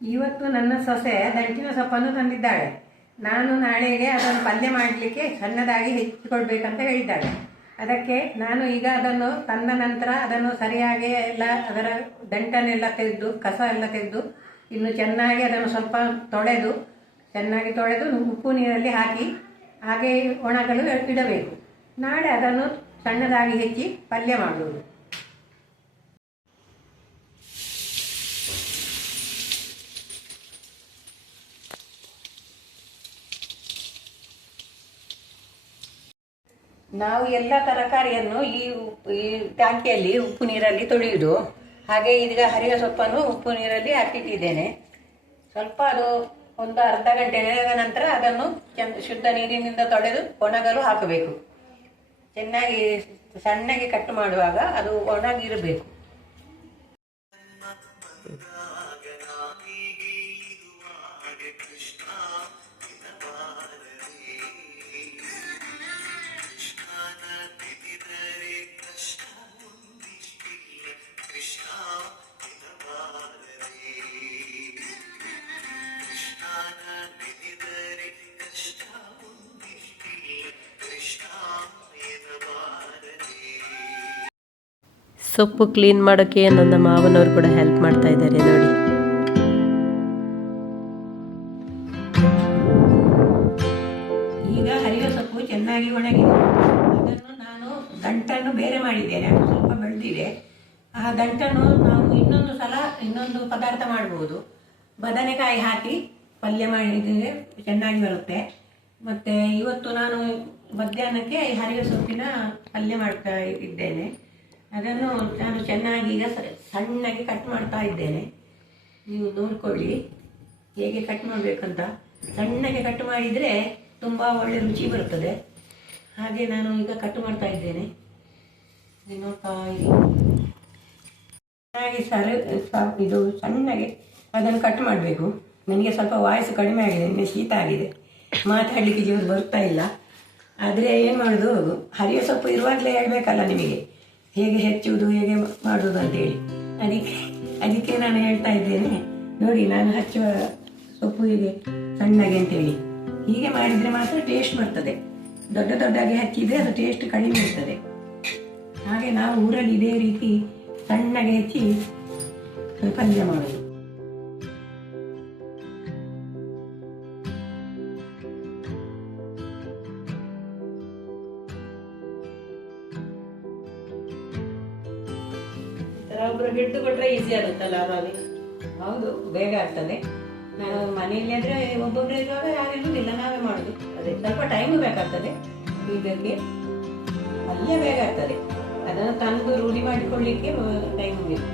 ಇವತ್ತು ನನ್ನ ಸೊಸೆ ದಂಟಿನ ಸೊಪ್ಪನ್ನು ತಂದಿದ್ದಾಳೆ. ನಾನು ನಾಳೆಗೆ ಅದನ್ನು ಪಲ್ಯ ಮಾಡಲಿಕ್ಕೆ ಸಣ್ಣದಾಗಿ ಹೆಚ್ಚಿಕೊಳ್ಬೇಕಂತ ಹೇಳಿದ್ದಾಳೆ. ಅದಕ್ಕೆ ನಾನು ಈಗ ಅದನ್ನು ತಂದ ನಂತರ ಅದನ್ನು ಸರಿಯಾಗಿ ಎಲ್ಲ ಅದರ ದಂಟನ್ನೆಲ್ಲ ತೆಗೆದು ಕಸ ಎಲ್ಲ ತೆಗೆದು ಇನ್ನು ಚೆನ್ನಾಗಿ ಅದನ್ನು ಸ್ವಲ್ಪ ಚೆನ್ನಾಗಿ ತೊಳೆದು ಉಪ್ಪು ನೀರಲ್ಲಿ ಹಾಕಿ ಹಾಗೆ ಒಣಗಲು ಇಡಬೇಕು. ನಾಳೆ ಅದನ್ನು ಸಣ್ಣದಾಗಿ ಹೆಚ್ಚಿ ಪಲ್ಯ ಮಾಡುವುದು. ನಾವು ಎಲ್ಲ ತರಕಾರಿಯನ್ನು ಈ ಟಾಂಕಿಯಲ್ಲಿ ಉಪ್ಪು ನೀರಲ್ಲಿ ತೊಳೆಯುವುದು. ಹಾಗೆ ಈಗ ಹರಿವೆ ಸೊಪ್ಪನ್ನು ಉಪ್ಪು ನೀರಲ್ಲಿ ಹಾಕಿಟ್ಟಿದ್ದೇನೆ. ಸ್ವಲ್ಪ ಅದು ಒಂದು ಅರ್ಧ ಗಂಟೆ ನೆನೆದ ನಂತರ ಅದನ್ನು ಶುದ್ಧ ನೀರಿನಿಂದ ತೊಳೆದು ಒಣಗಲು ಹಾಕಬೇಕು. ಚೆನ್ನಾಗಿ ಸಣ್ಣಗೆ ಕಟ್ ಮಾಡುವಾಗ ಅದು ಒಣಗಿರಬೇಕು. ಸೊಪ್ಪು ಕ್ಲೀನ್ ಮಾಡೋಕ್ಕೆ ನನ್ನ ಮಾವನವರು ಕೂಡ ಹೆಲ್ಪ್ ಮಾಡ್ತಾ ಇದ್ದಾರೆ ನೋಡಿ. ಈಗ ಹರಿವೆ ಸೊಪ್ಪು ಚೆನ್ನಾಗಿ ಒಣಗಿದೆ. ಅದನ್ನು ನಾನು ದಂಟನ್ನು ಬೇರೆ ಮಾಡಿದ್ದೇನೆ, ಅದು ಸ್ವಲ್ಪ ಬೆಳೆದಿದೆ. ಆ ದಂಟನ್ನು ನಾವು ಇನ್ನೊಂದು ಪದಾರ್ಥ ಮಾಡ್ಬೋದು. ಬದನೆಕಾಯಿ ಹಾಕಿ ಪಲ್ಯ ಮಾಡಿದರೆ ಚೆನ್ನಾಗಿ ಬರುತ್ತೆ. ಮತ್ತು ಇವತ್ತು ನಾನು ಮಧ್ಯಾಹ್ನಕ್ಕೆ ಹರಿವೆ ಸೊಪ್ಪಿನ ಪಲ್ಯ ಮಾಡ್ತಾ ಇದ್ದೇನೆ. ಅದನ್ನು ನಾನು ಚೆನ್ನಾಗಿ ಈಗ ಸಣ್ಣಗೆ ಕಟ್ ಮಾಡ್ತಾ ಇದ್ದೇನೆ. ನೀವು ನೋಡಿಕೊಳ್ಳಿ ಹೇಗೆ ಕಟ್ ಮಾಡಬೇಕಂತ. ಸಣ್ಣಗೆ ಕಟ್ ಮಾಡಿದರೆ ತುಂಬ ಒಳ್ಳೆ ರುಚಿ ಬರುತ್ತದೆ. ಹಾಗೆ ನಾನು ಈಗ ಕಟ್ ಮಾಡ್ತಾ ಇದ್ದೇನೆ. ನೋಡ್ತಾ ಚೆನ್ನಾಗಿ ಇದು ಸಣ್ಣಗೆ ಅದನ್ನು ಕಟ್ ಮಾಡಬೇಕು. ನನಗೆ ಸ್ವಲ್ಪ ವಾಯ್ಸ್ ಕಡಿಮೆ ಆಗಿದೆ, ನಿನ್ನೆ ಶೀತ ಆಗಿದೆ, ಮಾತಾಡಲಿಕ್ಕೆ ಜೋರು ಬರ್ತಾ ಇಲ್ಲ. ಆದರೆ ಏನು ಮಾಡೋದು, ಹರಿವೆ ಸೊಪ್ಪು ಇರುವಾಗಲೇ ಹೇಳಬೇಕಲ್ಲ ನಿಮಗೆ ಹೇಗೆ ಹೆಚ್ಚುವುದು ಹೇಗೆ ಮಾಡುವುದು ಅಂತೇಳಿ. ಅದಕ್ಕೆ ನಾನು ಹೇಳ್ತಾ ಇದ್ದೇನೆ ನೋಡಿ. ನಾನು ಹಚ್ಚುವ ಸೊಪ್ಪು ಹೀಗೆ ಸಣ್ಣಗೆ ಅಂತೇಳಿ ಹೀಗೆ ಮಾಡಿದರೆ ಮಾತ್ರ ಟೇಸ್ಟ್ ಬರ್ತದೆ. ದೊಡ್ಡದಾಗಿ ಹಚ್ಚಿದರೆ ಅದು ಟೇಸ್ಟ್ ಕಡಿಮೆ ಇರ್ತದೆ. ಹಾಗೆ ನಾವು ಊರಲ್ಲಿ ಇದೇ ರೀತಿ ಸಣ್ಣಗೆ ಹೆಚ್ಚಿ ಪಲ್ಯ ಮಾಡೋದು. ಒಬ್ಬರು ಹಿಡಿದು ಕೊಟ್ಟರೆ ಈಸಿ ಆಗುತ್ತಲ್ಲ ಅವಾಗ. ಹೌದು, ಬೇಗ ಆಗ್ತದೆ. ನಾನು ಮನೆಯಲ್ಲಿ ಆದರೆ ಒಬ್ಬೊಬ್ಬರು ಇರುವಾಗ ಯಾರು ಇರುವುದಿಲ್ಲ, ನಾವೇ ಮಾಡೋದು. ಅದೇ ಸ್ವಲ್ಪ ಟೈಮು ಬೇಕಾಗ್ತದೆ. ಇದಕ್ಕೆ ಪಲ್ಯ ಬೇಗ ಆಗ್ತದೆ. ಅದನ್ನು ತಂದು ರೂಢಿ ಮಾಡಿಕೊಳ್ಳಿಕ್ಕೆ ಟೈಮು ಬೇಕು.